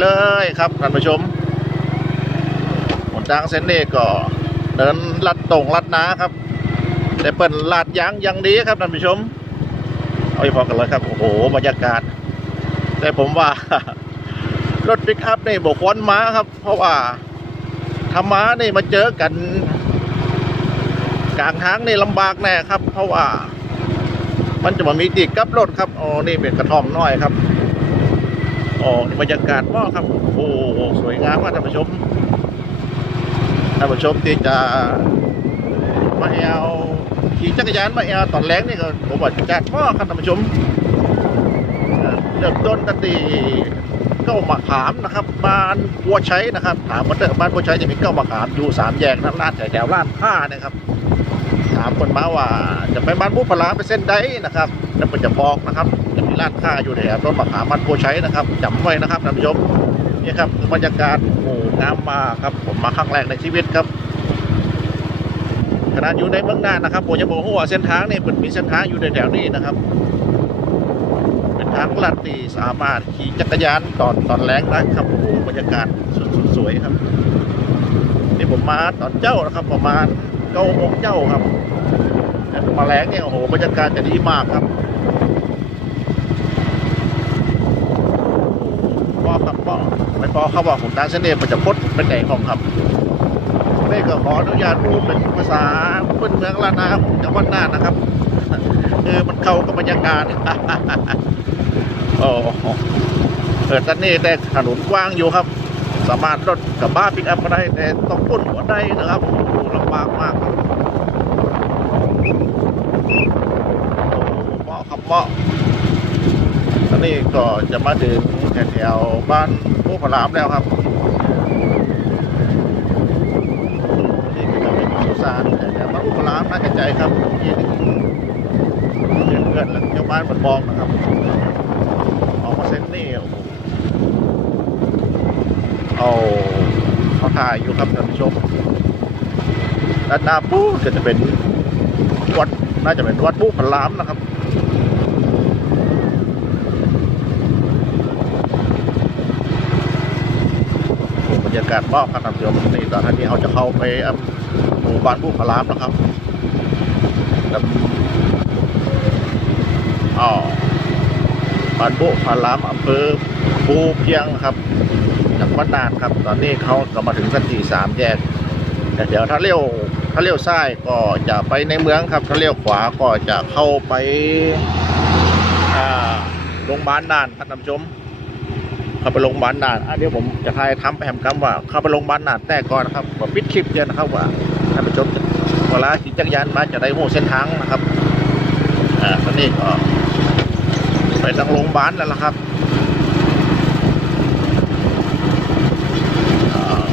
เลยครับท่านผู้ชมหนทางเส้นนี้ก็เดินลัดตรงลัดนาครับ แต่เปิ้นลาดยางอยังดีครับท่านผู้ชม เอาไปพอกันเลยครับ โอ้โหบรรยากาศ แต่ผมว่ารถปิกอัพนี่บกควรม้าครับ เพราะว่าถ้าม้านี่มาเจอกันกลางทางนี่ลำบากแน่ครับ เพราะว่า มันจะมามีติดกับรถครับอ๋อนี่เป็นกระท่อมน้อยครับ อ๋อนี่บรรยากาศว่าครับ โอ้โหสวยงามมากท่านผู้ชมท่านผู้ชมที่จะมาแอลขี่จักรยานมาแอลตอนแรกนี่ก็ผมว่าจัดว่าครับท่านผู้ชมเริ่มต้นตั้งแต่เก้ามาขามนะครับบ้านบัวใช้นะครับถามว่าเดิมบ้านบัวใช้จะมีเก้ามาขามอยู่สามแยกนั้นลาดแถวลาดผ้านะครับถามคนมาว่าจะไปบ้านผู้พลาไปเส้นใดนะครับแล้วมันจะบอกนะครับ จะมีร้านค้าอยู่แถวต้นมะขามันโพใช้นะครับจำไว้นะครับท่านผู้ชมนี่ครับคือบรรยากาศโอ้งามมาครับผมมาครั้งแรกในชีวิตครับขนาดอยู่ในเมืองน่านนะครับผมยังบอกว่าเส้นทางนี่มันมีเส้นทางอยู่ในแถวนี้นะครับ เป็นทางลัดที่สามารถขี่จักรยานตอนตอนแรงได้ครับโอ้โหบรรยากาศสุดๆสวยครับนี่ผมมาตอนเจ้านะครับ ประมาณเก้าโมงเจ้าครับมาแรงเนี่ยโอ้โหบรรยากาศจะดีมากครับปอ ครับปอไม่ปอเขาบอกผมตาเสน่ห์มันจะพดเป็นไหนของครับนี่ก็ขออนุญาตพูดเป็นภาษาพื้นเมืองลานาของจังหวัดน่านะครับคือมันเข้ากับบรรยากาศโอ้เออตอนนี้แต่ถนนกว้างอยู่ครับ สามารถรถกับบ้าปิกอัพก็ได้แต่ต้องพุ่นหัวได้นะครับลำบากมากครับเหมาะครับเหมาะ ตอนนี้ก็จะมาถึงแถวบ้านผู้พลามแล้วครับนี่ก็จะเป็นสุสานแถวบ้านผู้พลามน่าจะใจครับยี่สิบเพื่อนแล้วเจ้าบ้านมันบอกนะครับ ออกมาเซ็นนี่โอ้โหเอาเขาถ่ายอยู่ครับท่านผู้ชมด้านหน้าปุ๊บก็จะเป็นวัดน่าจะเป็นวัดผู้พลามนะครับ กาศบ้าครับท่านผู้ชมนี่ตอนนี้เขาจะเข้าไปอำหมู่บ้านผู้พลามนะครับอ๋อบ้านผู้พลามอำเภอภูเพียงครับจังหวัดน่านครับ ตอนนี้เขาก็มาถึงสันติสามแยกแต่เดี๋ยวถ้าเลี้ยวถ้าเลี้ยวซ้ายก็จะไปในเมืองครับ ถ้าเลี้ยวขวาก็จะเข้าไปอ่าโรงพยาบาลน่านครับท่านผู้ชม เข้าไปโรงพยาบาลน่านอะเดี๋ยวผมจะทายทำไปแหมคำว่าเข้าไปโรงพยาบาลน่านแต่ก่อนนะครับว่าปิดคลิปเดียนะครับว่าท่านผู้ชมจะเวลาขี่จักรยานมาจะได้หูเส้นทางนะครับอ่าตอนนี้ก็ไปทางโรงพยาบาลแล้วล่ะครับอ่า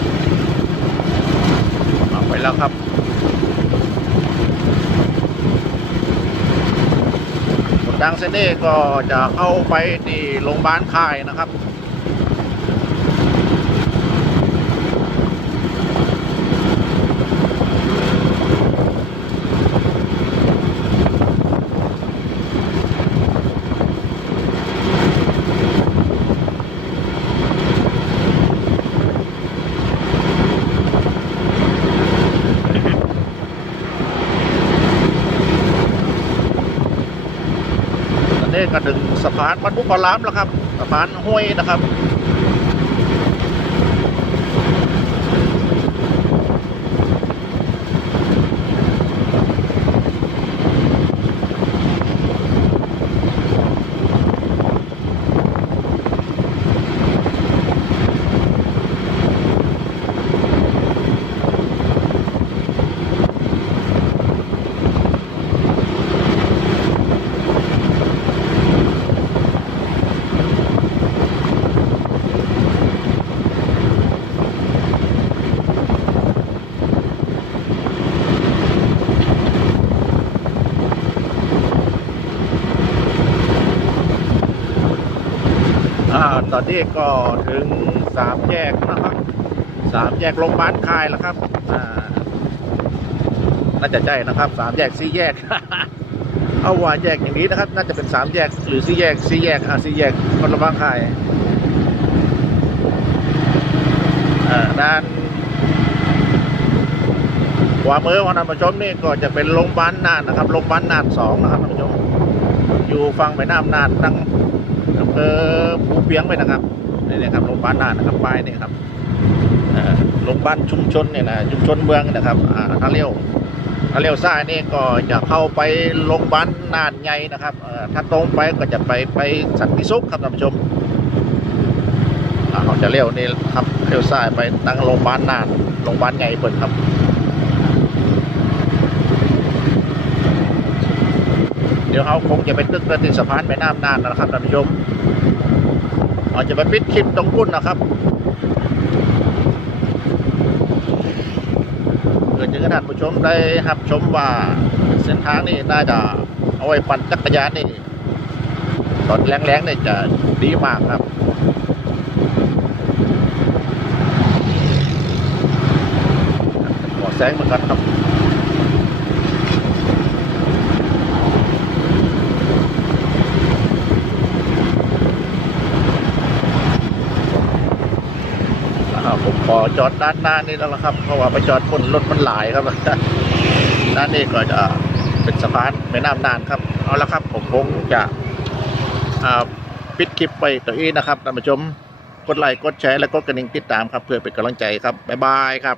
เอาไปแล้วครับดังเซนเน่ก็จะเข้าไปที่โรงพยาบาลค่ายนะครับ นนี้ก็ถึงสะพานบรรทุกปลามแล้วครับสะพานห้วยนะครับ ตอนนี้ก็ถึงสามแยกนะครับสามแยกโรงพยาบาลคายแล้วครับน่าจะใช่นะครับสามแยกสี่แยก เอาว่าแยกอย่างนี้นะครับ น่าจะเป็นสามแยกหรือสี่แยกสี่แยกอ่าสี่แยกคนละบ้านคายด้านขวามือของท่านผู้ชมนี่ก็จะเป็นโรงพยาบาลน่านนะครับโรงพยาบาลน่านสองนะครับท่านผู้ชมอยู่ฝั่งแม่น้ำน่านตั้ง อำเภอภูเปียงไปนะครับนี่นะครับโรงพยาบาลน่านนะครับป้ายนี่ครับโรงพยาบาลชุมชนเนี่ยนะชุมชนเมืองนะครับอ่าถ้าเลี้ยวถ้าเลี้ยวซ้ายนี่ก็จะเข้าไปโรงพยาบาลน่านใหญ่นะครับถ้าตรงไปก็จะไปไปสันติสุขครับท่านผู้ชมเขาจะเลี้ยวนี่ครับเลี้ยวซ้ายไปตั้งโรงพยาบาลน่านโรงพยาบาลใหญ่เปิดครับ ดี๋ยวเขาคงจะไปตึกกระติสะพานแม่น้ำน่านนะครับท่านผู้ชมอาจจะไปปิดคลิปตรงพุ่นนะครับเพื่อจะให้ท่านผู้ชมได้รับชมว่าเส้นทางนี่น่าจะเอาไว้ปั่นจักรยานนี่ตอนแรงๆเนี่ยจะดีมากครับหมอแสงเหมือนกันครับ ผมขอจอดด้านหน้านี่แล้วละครับ เพราะว่าไปจอดคนรถมันหลายครับด้านนี้ก็จะเป็นสะพานแม่น้ำนานครับ เอาละครับ ผมคงจะปิดคลิปไปตัวนี้นะครับท่านผู้ชมกดไลค์กดแชร์และกดกระดิ่งติดตามครับ เพื่อเป็นกำลังใจครับบ๊ายบายครับ